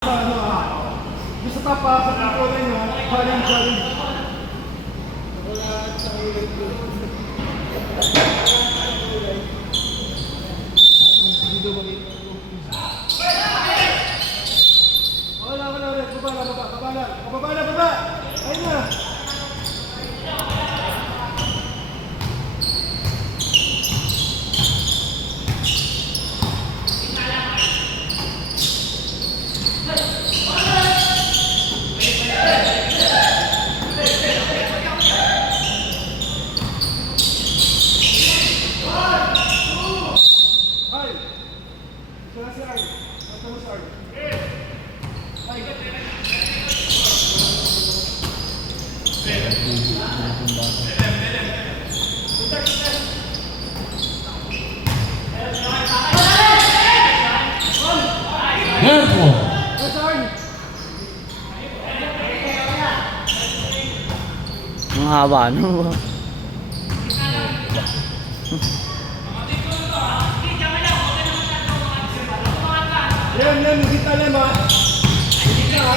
Sa tapa, sa controller niya, challenge. Baba! Ayun na! Careful. Ang haba, no? Yan, kita lang ha. Kita ha.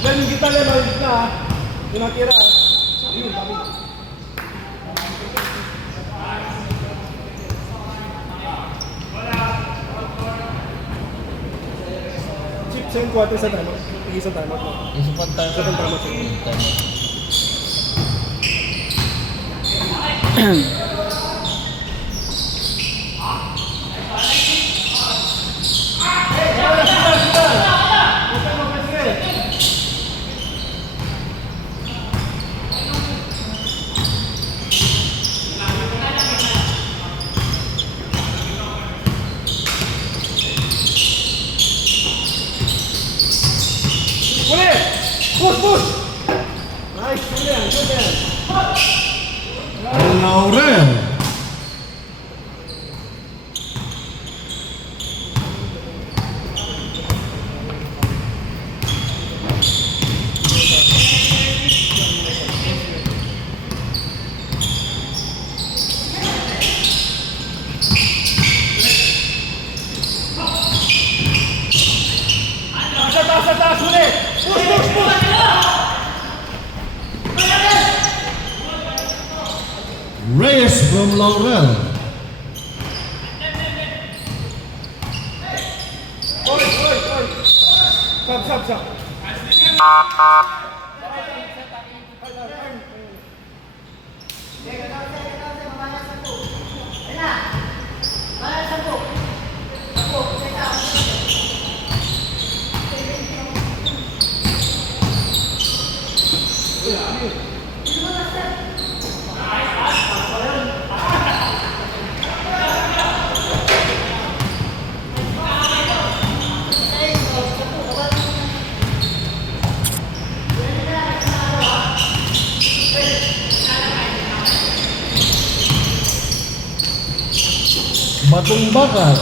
Dan kita lebar kita, dengan kira, ini tapi. Chip sen kuat sa tama, isa tama ko. Isa pa tayo. Sa tama ko. Push! Nice, good man. Laurel. Sa taas ulit! Push! Reyes from Laurel. Oi! Stop! Batong Bakar.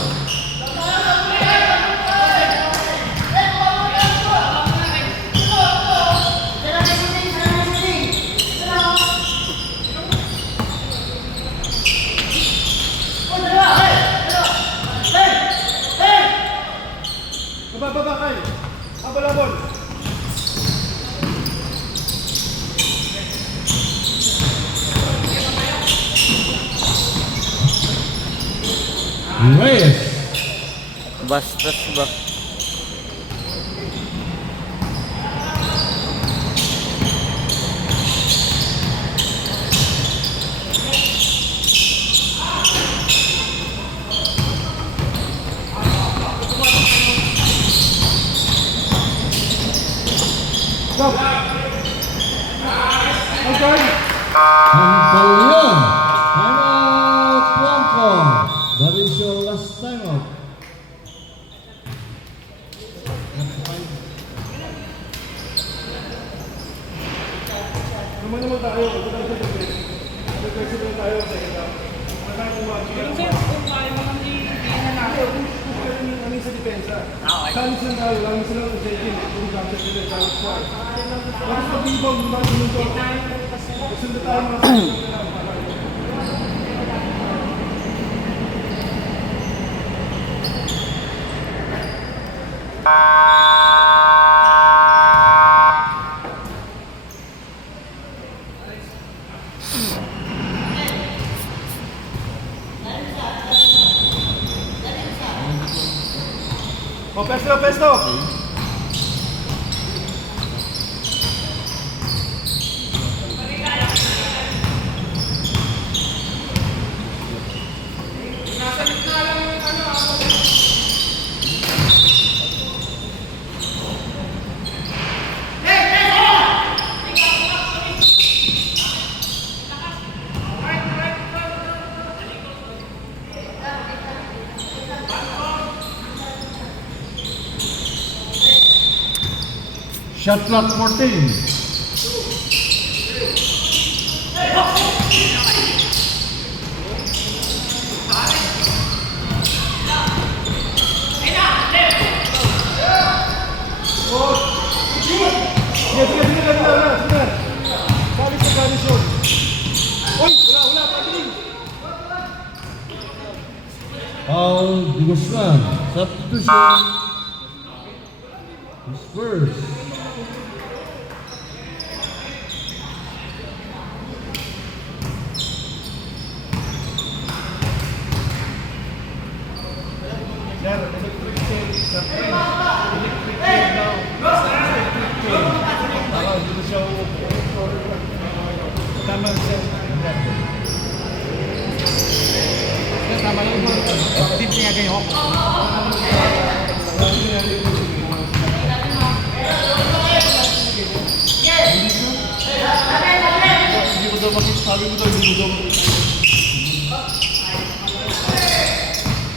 Baba kayo. Abol. Reyes. Bastos ba? Go! Handball yun. Time out, Blanco. That is your last time out. Naman tayo. Ito tayo sa defense. Defense naman tayo sa ito. Pero sir, kung kaya mo nang i-gain na natin. Ano sa depensa? Challenge lang tayo. Lang sila ng second. Kung capture sila, challenge tayo. Tapos pag-ibang, hindi nito. Sunod tayo mga O, pesto, pesto! Shot clock 14. Sige, sige, sige. Kalis na kalis yun. Uy, wala, pagaling. Foul, di Guzman. Substitution. Spurs. Sir, electric chain. Sir, electric chain daw. Electric chain. Ako, dito siya uupo. Tama, sir. Tama lang po. Active niya kayo. Hindi mo daw sabi mo daw, hindi mo daw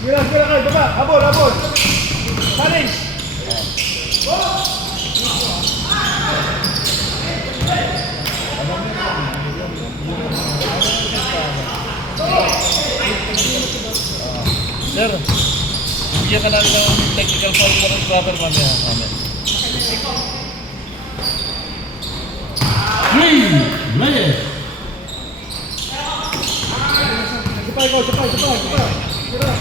Mira kayo, baba! Habol! Challenge! Sir, bigyan ka namin ng technical foul for the rubber mamaya. Reyes. Sapay ko, sapay! Mira!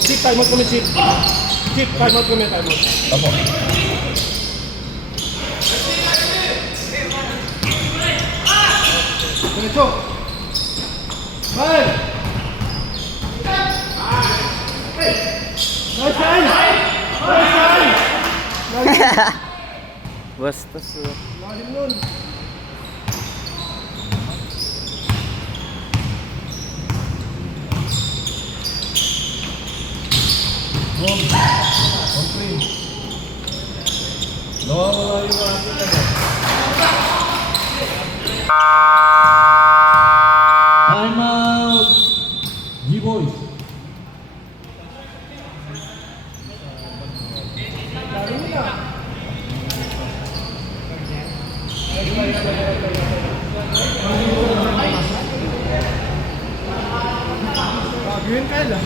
Chip, time out kami, Chip. Chip, time out kami, time out. Apo. Diretso. Bal! Nice time! Nice time! Bastos. Lalim nun. Nawawala yung ating Time out. G-Boys. Lalim nila. Gawin ka lang.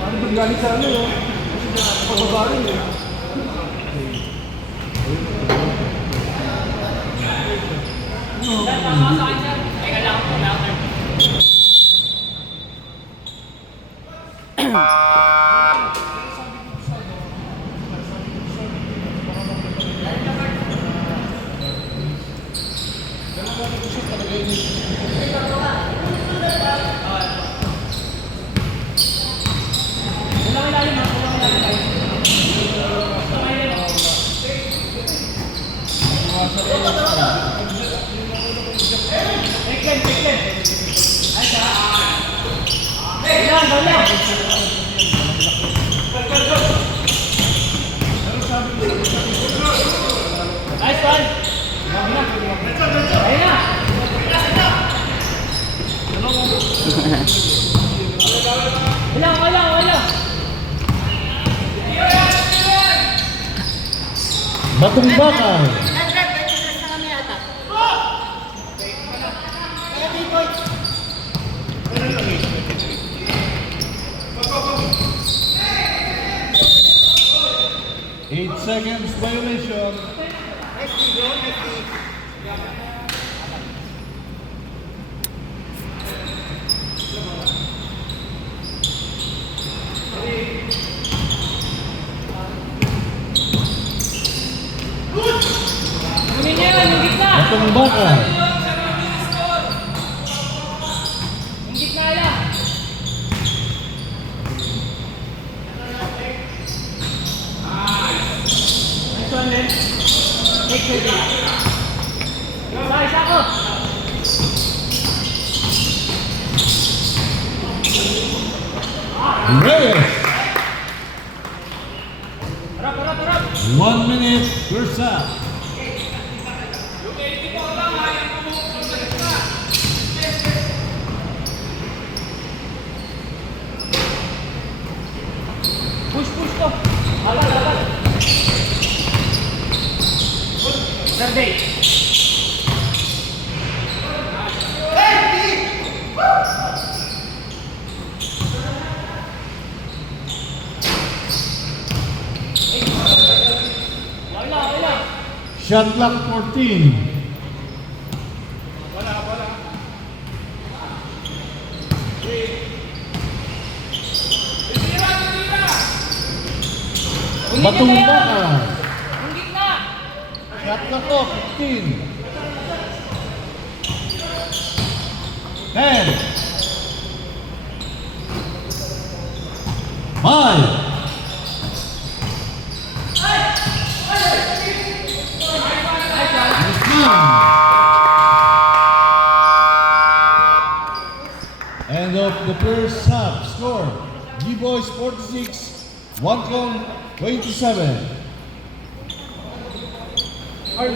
Parang paggalit sa ano, no? Pababa rin, eh. Take Nice one. Ayun na. Wala. Batong Bakal. Eight seconds violation. Kunin niya yun, yung gitna. Batong Bakal. Yung gitna lang. Nice one, man. Take the day. Isa ko. Reyes. Harap. 1 minute per set. Push to. Laban. Survey. Wala. Shot clock 14. Batong Bakal. Yung gitna. Shot clock ko 15. 10. 5. End of the first half. Score: G-Boys 46, Wancon 27. Or